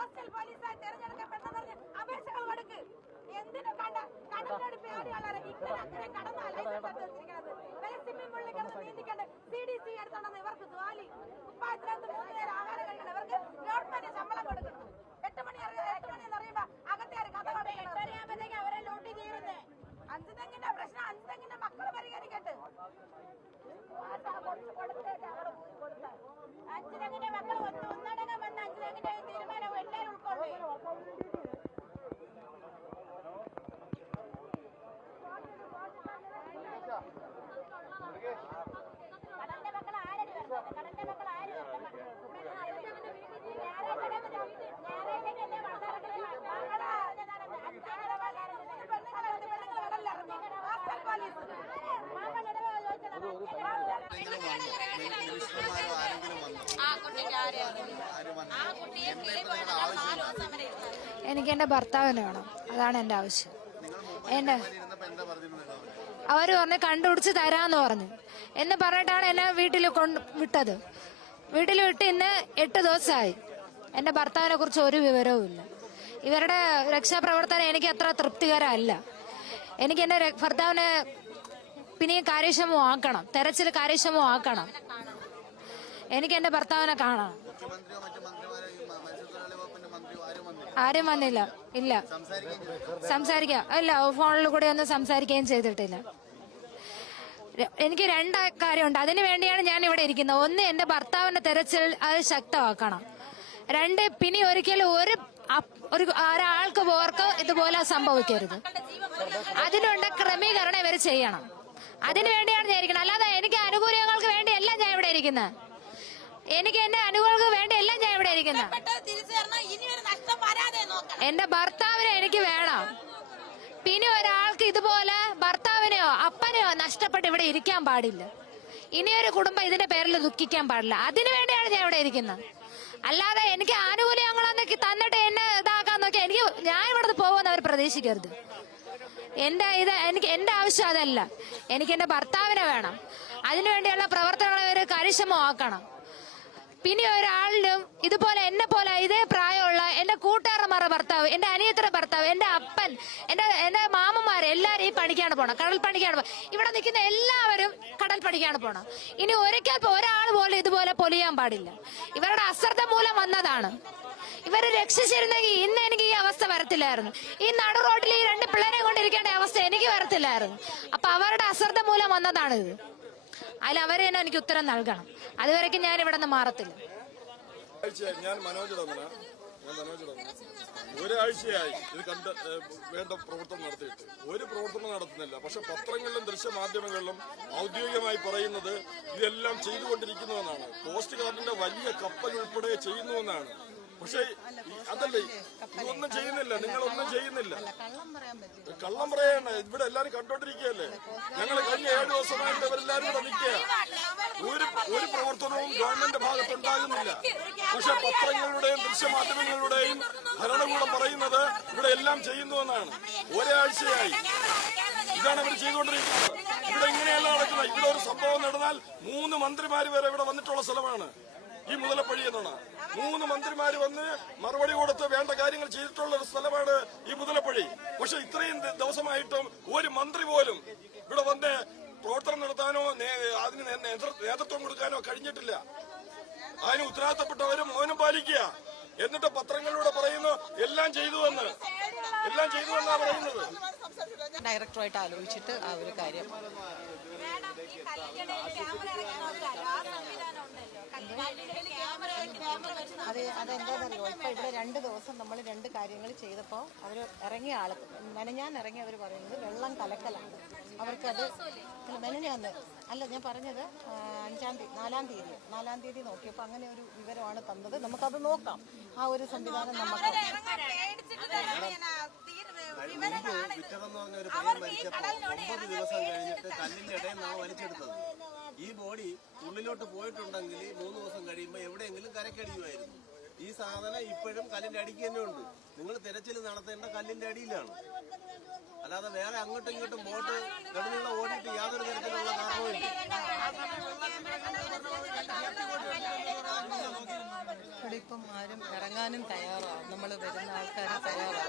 Coastal പോലീസായി തെരഞ്ഞെടുക്കപ്പെട്ടെന്ന് അപേക്ഷകൾ കൊടുക്ക്. എന്തിനു കടലിനോട് പേടിയുള്ളവരെ ഇങ്ങനെ കടന്നാലും സ്വിമ്മിംഗ് പൂളിൽ കിടന്ന് നീന്തിക്കണ്ട് CDC എടുത്തോണ്ടെന്ന് ഇവർക്ക് ജോലി. കുപ്പായത്തിനകത്ത് 3 നേരം ആഹാരം കഴിക്കണം. ഇവർക്ക് ഗവൺമെന്റ് ശമ്പളം കൊടുക്കണം. 8 മണി എന്ന് പറയുമ്പോ അകത്തേക്ക് കഥ പറയുമ്പോഴത്തേക്ക് അവരെ ലൂട്ടി തീരുന്നേ. 5 തെങ്ങിന്റെ പ്രശ്നം 5 തെങ്ങിന്റെ മക്കള് പരിഹരിക്കട്ടെ. 5 തെങ്ങിന്റെ മക്കൾ ഒന്നടങ്കം വന്ന് 5 തെങ്ങിന്റെ തീരുമാനം എല്ലാവരും ഉൾക്കൊള്ളേ. കടന്റെ മക്കൾ ആരടി വരുന്നത്? കടന്റെ മക്കൾ ആര് എനിക്ക് എന്റെ ഭർത്താവിനെ വേണം. അതാണ് എന്റെ ആവശ്യം. അവര് പറഞ്ഞു കണ്ടുപിടിച്ച് തരാന്ന് പറഞ്ഞു. എന്ന് പറഞ്ഞിട്ടാണ് എന്നെ വീട്ടിൽ വിട്ടത്. വീട്ടിൽ വിട്ട് ഇന്ന് 8 ദിവസമായി. എന്റെ ഭർത്താവിനെ കുറിച്ച് ഒരു വിവരവും ഇല്ല. ഇവരുടെ രക്ഷാപ്രവർത്തനം എനിക്ക് അത്ര തൃപ്തികരമല്ല. എനിക്ക് എന്റെ ഭർത്താവിനെ പിന്നെയും കാര്യക്ഷമമാക്കണം. തെരച്ചിൽ കാര്യക്ഷമമാക്കണം. എനിക്ക് എന്റെ ഭർത്താവിനെ കാണാം. ആരും വന്നില്ല. ഇല്ല, സംസാരിക്കാം. ഇല്ല, ഫോണിൽ കൂടെ ഒന്നും സംസാരിക്കുകയും ചെയ്തിട്ടില്ല. എനിക്ക് 2 കാര്യമുണ്ട്. അതിനു വേണ്ടിയാണ് ഞാൻ ഇവിടെ ഇരിക്കുന്നത്. 1, എന്റെ ഭർത്താവിന്റെ തെരച്ചിൽ അത് ശക്തമാക്കണം. 2, പിന്നെ ഒരിക്കലും ഒരാൾക്ക് പോർക്ക് ഇതുപോലെ സംഭവിക്കരുത്. അതിനുള്ള ക്രമീകരണം ഇവർ ചെയ്യണം. അതിനു വേണ്ടിയാണ് ഞാൻ ഇരിക്കുന്നത്. അല്ലാതെ എനിക്ക് ആനുകൂല്യങ്ങൾക്ക് വേണ്ടിയല്ല ഞാൻ ഇവിടെ ഇരിക്കുന്നത്. എനിക്ക് എന്റെ അനുകൂലങ്ങൾക്ക് വേണ്ടിയല്ല ഞാൻ ഇവിടെ ഇരിക്കുന്നത്. എന്റെ ഭർത്താവിനെ എനിക്ക് വേണം. പിന്നെ ഒരാൾക്ക് ഇതുപോലെ ഭർത്താവിനെയോ അപ്പനെയോ നഷ്ടപ്പെട്ട് ഇവിടെ ഇരിക്കാൻ പാടില്ല. ഇനിയൊരു കുടുംബം ഇതിന്റെ പേരിൽ ദുഃഖിക്കാൻ പാടില്ല. അതിനു വേണ്ടിയാണ് ഞാൻ ഇവിടെ ഇരിക്കുന്നത്. അല്ലാതെ എനിക്ക് ആനുകൂല്യങ്ങളൊക്കെ തന്നിട്ട് എന്നെ ഇതാക്കാൻ നോക്കി ഞാൻ ഇവിടുന്ന് പോകുമെന്ന് അവർ പ്രതീക്ഷിക്കരുത്. എന്റെ ആവശ്യം അതല്ല. എനിക്ക് എന്റെ ഭർത്താവിനെ വേണം. അതിനുവേണ്ടിയുള്ള പ്രവർത്തനങ്ങൾ അവർ കാര്യക്ഷമമാക്കണം. പിന്നെ ഒരാളിലും ഇതുപോലെ എന്നെ പോലെ ഇതേ പ്രായമുള്ള എന്റെ കൂട്ടുകാരന്മാരുടെ ഭർത്താവ്, എന്റെ അനിയത്തിയുടെ ഭർത്താവ്, എന്റെ അപ്പൻ, എന്റെ മാമന്മാര് എല്ലാരും ഈ പണിക്കാണ് പോണം. കടൽ പണിക്കാണ് പോണം. ഇവിടെ നിൽക്കുന്ന എല്ലാവരും കടൽ പണിക്കാണ് പോണം. ഇനി ഒരിക്കൽ ഒരാൾ പോലും ഇതുപോലെ പൊലിയാൻ പാടില്ല. ഇവരുടെ അശ്രദ്ധ മൂലം വന്നതാണ്. ഇവരെ രക്ഷിച്ചിരുന്നെങ്കിൽ ഇന്ന് എനിക്ക് ഈ അവസ്ഥ വരത്തില്ലായിരുന്നു. ഈ നടു റോഡിൽ ഈ 2 പിള്ളേരെ കൊണ്ടിരിക്കേണ്ട അവസ്ഥ എനിക്ക് വരത്തില്ലായിരുന്നു. അപ്പൊ അവരുടെ അശ്രദ്ധ മൂലം വന്നതാണിത്. അതിൽ അവര് തന്നെ എനിക്ക് ഉത്തരം നൽകണം. അതുവരെയ്ക്കും ഞാൻ ഇവിടെ നിന്ന് മാറത്തില്ല. ഞാൻ മനോജ് ഡോമന. ഒരാഴ്ചയായി ഇത് വേണ്ട പ്രവർത്തനം നടത്തിയിട്ട് ഒരു പ്രവർത്തനം നടത്തുന്നില്ല. പക്ഷെ പത്രങ്ങളിലും ദൃശ്യമാധ്യമങ്ങളിലും ഔദ്യോഗികമായി പറയുന്നത് ഇതെല്ലാം ചെയ്തുകൊണ്ടിരിക്കുന്നുവെന്നാണ്. കോസ്റ്റ് ഗാർഡിന്റെ വലിയ കപ്പൽ ഉൾപ്പെടെ ചെയ്യുന്നുവെന്നാണ്. പക്ഷെ അതല്ലേ, ഇതൊന്നും ചെയ്യുന്നില്ല. നിങ്ങളൊന്നും ചെയ്യുന്നില്ല. കള്ളം പറയാണ്. ഇവിടെ എല്ലാരും കണ്ടോണ്ടിരിക്കുകയല്ലേ. ഞങ്ങൾ കഴിഞ്ഞ 7 ദിവസമായിട്ട് ഇവരെല്ലാരും ഇവിടെ നിൽക്കുക. ഒരു പ്രവർത്തനവും ഗവൺമെന്റ് ഭാഗത്തുണ്ടാകുന്നില്ല. പക്ഷെ പത്രങ്ങളുടെയും ദൃശ്യമാധ്യമങ്ങളുടെയും ഭരണകൂടം പറയുന്നത് ഇവിടെ എല്ലാം ചെയ്യുന്നുവെന്നാണ്. ഒരാഴ്ചയായി ഇതാണ് അവർ ചെയ്തുകൊണ്ടിരിക്കുന്നത്. ഇവിടെ ഇങ്ങനെയല്ല നടക്കുന്നത്. ഇവിടെ ഒരു സംഭവം നടന്നാൽ 3 മന്ത്രിമാര് വരെ ഇവിടെ വന്നിട്ടുള്ള സ്ഥലമാണ് ഈ മുതലപ്പള്ളി എന്നാണ്. 3 മന്ത്രിമാര് വന്ന് മറുപടി കൊടുത്ത് വേണ്ട കാര്യങ്ങൾ ചെയ്തിട്ടുള്ള ഒരു സ്ഥലമാണ് ഈ മുതലപ്പള്ളി. പക്ഷെ ഇത്രയും ദിവസമായിട്ടും ഒരു മന്ത്രി പോലും ഇവിടെ വന്ന് പ്രവർത്തനം നടത്താനോ അതിന് നേതൃത്വം കൊടുക്കാനോ കഴിഞ്ഞിട്ടില്ല. അതിന് ഉത്തരവാദിത്തപ്പെട്ടവരും മൗനം പാലിക്കുക. എന്നിട്ട് പത്രങ്ങളിലൂടെ പറയുന്നു എല്ലാം ചെയ്തുവെന്ന്. എല്ലാം ചെയ്തുവെന്നാണ് പറയുന്നത്. ഡയറക്ടറായിട്ട് ആലോചിച്ചിട്ട് ആ ഒരു കാര്യം അതെന്താണെന്നറിയോ, ഇപ്പൊ ഇവിടെ 2 ദിവസം നമ്മൾ 2 കാര്യങ്ങൾ ചെയ്തപ്പോൾ അവർ ഇറങ്ങിയ ആൾ മെനഞ്ഞാൻ ഇറങ്ങി അവർ പറയുന്നത് വെള്ളം കലക്കലാണ്. അവർക്കത് മെനഞ്ഞാന്ന് അല്ല, ഞാൻ പറഞ്ഞത് 4-ാം തീയതി നോക്കിയപ്പോൾ അങ്ങനെ ഒരു വിവരമാണ് തന്നത്. നമുക്കത് നോക്കാം. ആ ഒരു സംവിധാനം നമുക്ക് വിറ്റതെന്ന് പറഞ്ഞ ഒരു പയ്യൻ മരിച്ചപ്പോൾ 9 ദിവസം കഴിഞ്ഞിട്ട് കല്ലിന്റെ ഇടയിൽ നിന്നാണ് വലിച്ചെടുത്തത്. ഈ ബോഡി ഉള്ളിലോട്ട് പോയിട്ടുണ്ടെങ്കിൽ 3 ദിവസം കഴിയുമ്പോൾ എവിടെയെങ്കിലും കരക്കടിക്കുമായിരുന്നു. ഈ സാധനം ഇപ്പോഴും കല്ലിന്റെ അടിക്ക് തന്നെ ഉണ്ട്. നിങ്ങൾ തിരച്ചിൽ നടത്തേണ്ട കല്ലിന്റെ അടിയിലാണ്. അല്ലാതെ വേറെ അങ്ങോട്ടും ഇങ്ങോട്ടും ബോട്ട് നെടുനുള്ള ഓടിയിട്ട് യാതൊരു തരത്തിലുള്ള കാരണവുമില്ല. ഇപ്പം ആരും ഇറങ്ങാനും തയ്യാറാവും. നമ്മൾ വരുന്ന ആൾക്കാർ തയ്യാറാവും.